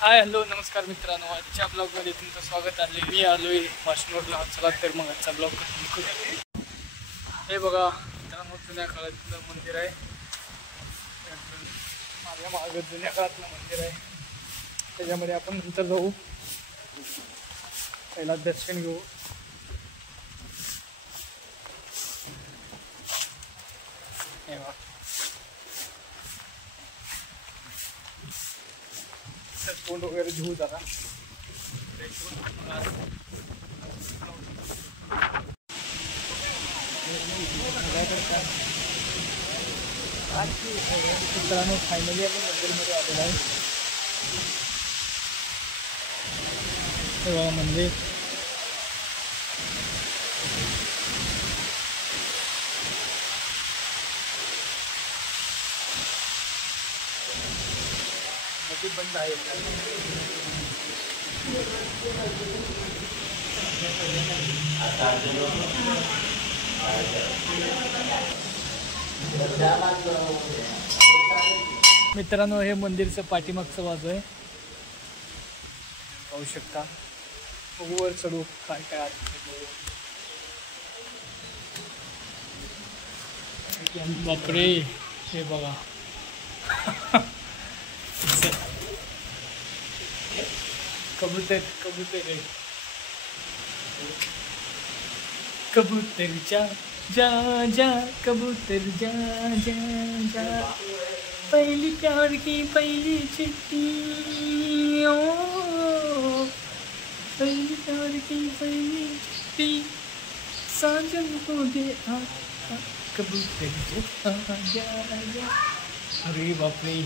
Hi hello नमस्कार मित्रांनो, आजच्या ब्लॉगमध्ये तुमचं स्वागत आहे. मी आलोय वाशिमला. चला तर मग आजचा ब्लॉग करू. हे बघा मित्रांनो, जुन्या काळातलं मंदिर आहे. माझ्या मागं जुन्या काळातलं मंदिर आहे. त्याच्यामध्ये आपण नंतर जाऊ, पहिला दर्शन घेऊ. हे बघा तोंड वगैरे धुवू जरा. मित्रांनो फायनली आपण मंदिरमध्ये आलेलो आहे. हे बघा मंदिर. नदी बंद आहे. मित्रांनो हे मंदिरचं पाठीमागचं बाजू आहे, पाहू शकता. वर चढू काय काय आहे. बापरे हे बघा. कबूतर कबूतर आहे. कबूतर जा जा जा कबूतर जा जा जा, पहली प्यार की पहली चिट्ठी, ओ पहली प्यार की पहली चिट्ठी, साजन को दे आ कबूतर जा जा जा. अरे बापरे.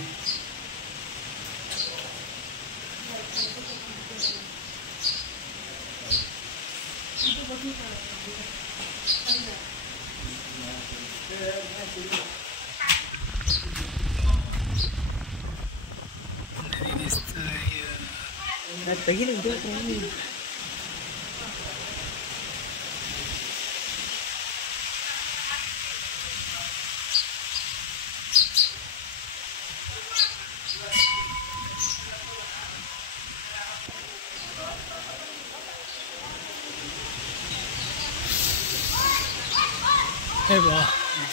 हे बघा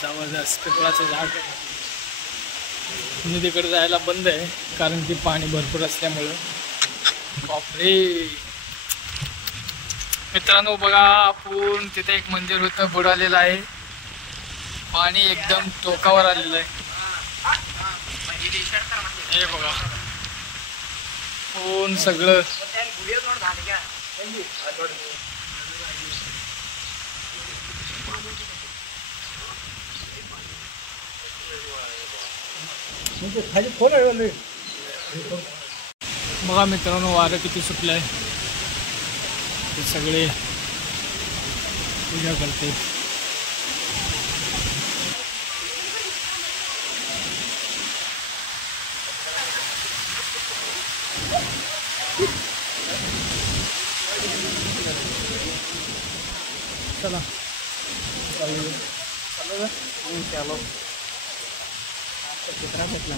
जबरदस्त पिपळाचं झाड. नदीकडे जायला बंद आहे कारण की पाणी भरपूर असल्यामुळं. बापरे मित्रांनो बघा, आपण तिथे एक मंदिर होतं बुडालेलं आहे. पाणी एकदम टोकावर आलेलं आहे. हे बघा कोण सगळं. बघा मित्रांनो वारं किती सुटलं आहे. ते सगळे पूजा करते. चला चलो चित्रा भेटला.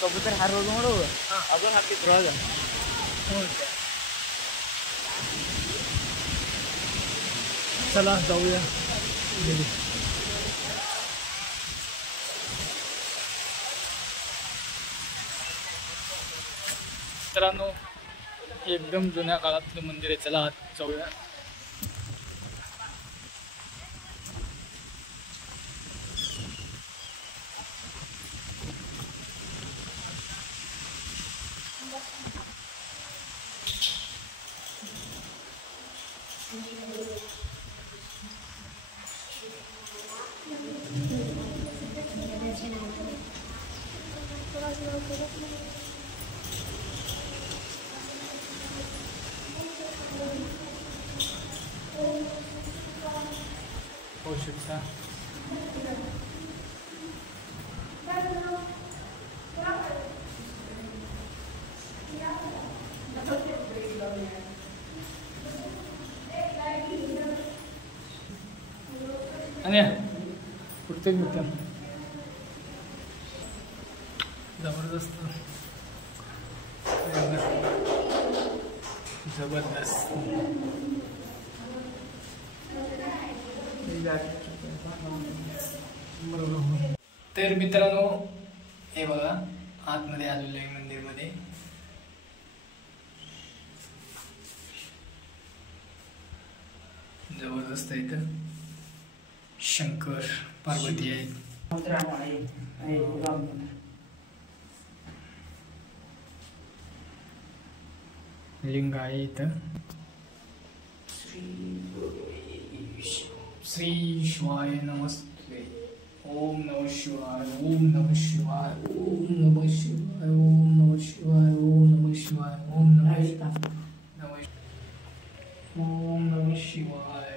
कबूतर हा रोज म्हणू अजून हा चित्र. चला जाऊया. मित्रांनो एकदम जुन्या काळातलं मंदिर आहे. चला जाऊया. होऊ शकता. आणि पुढचे मित्र जबरदस्त. जबरदस्त. तर मित्रांनो हे बघा आतमध्ये आलेलं आहे मंदिरमध्ये. जबरदस्त आहे. इथं शंकर पार्वती आहेत. लिंग आहे इथं. श्री शिवाय नमस्ते. ओम नमः शिवाय. ओम नमः शिवाय. ओम नमः शिवाय. ओम नमः शिवाय. ओम नमः शिवाय. ओम नमः ओम नमः शिवाय.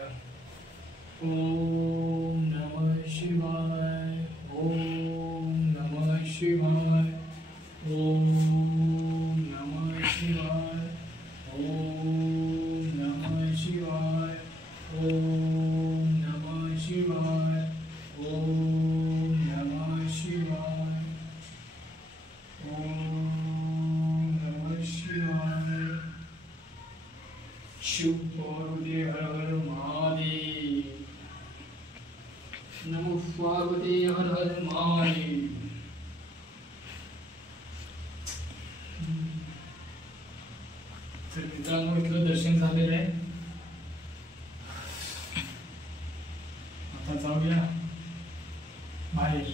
ओम नमः शिवाय. ओम नमः शिवाय. ओम नमः शिवाय. ओम नमः शिवाय. ओम नमः शिवाय. ओम नमः शिवाय. ओम नमः शिवाय. शिव पार्वती हर हर महादेव. नमो पार्वती हर हर महादेव. तर मित्रांनो इथलं दर्शन झालेलं आहे. आता जाऊया बाहेर.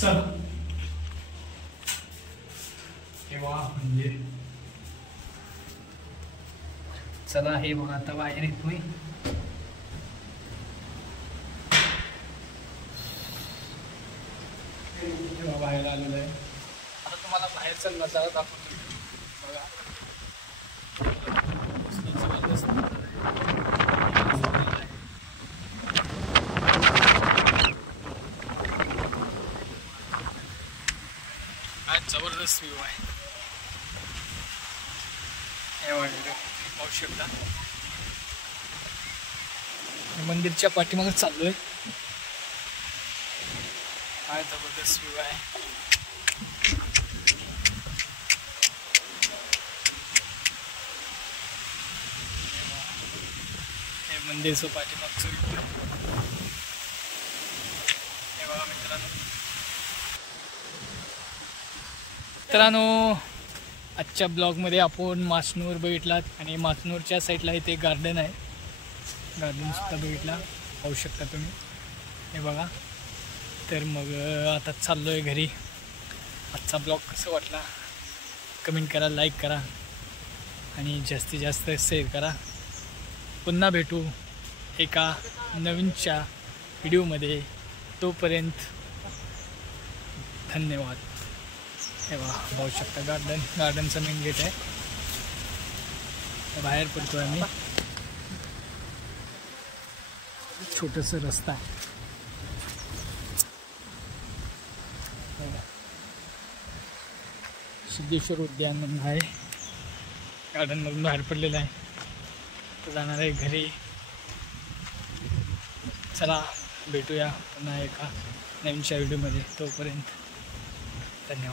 चल तेव्हा म्हणजे चला हे बघा आता बाहेर येतोय. तेव्हा बाहेर आलेलं आहे. आता तुम्हाला बाहेरचा नजारा दाखवतो बघा. जबरदस्त जबरदस्त व्ह्यू आहे. हे पाहू शकता. मंदिरच्या पाठीमागे चाललोय. काय जबरदस्त व्ह्यू आहे. हे मंदिरचं पाठीमागचं व्ह्यू. हे बघा मित्रांनो आजच्या ब्लॉगमध्ये आपण मासनूर बघितलात आणि मासनूरच्या साईडला इथे गार्डन आहे. गार्डनसुद्धा बघितला पाहू शकता तुम्ही. हे बघा. तर मग आता चाललो आहे घरी. आजचा ब्लॉग कसा वाटला कमेंट करा, लाईक करा आणि जास्तीत जास्त शेअर करा. पुन्हा भेटू एका नवीनच्या व्हिडिओमध्ये. तोपर्यंत धन्यवाद. हे बघा पाहू शकता गार्डनचा मेन गेट आहे. बाहेर पडतो आम्ही. छोटंसं रस्ता आहे. सिद्धेश्वर उद्यान म्हणून आहे. गार्डनमधून बाहेर पडलेलं आहे. तर जाणार आहे घरी. चला भेटूया पुन्हा एका नवीनच्या व्हिडिओमध्ये. तोपर्यंत धन्यवाद.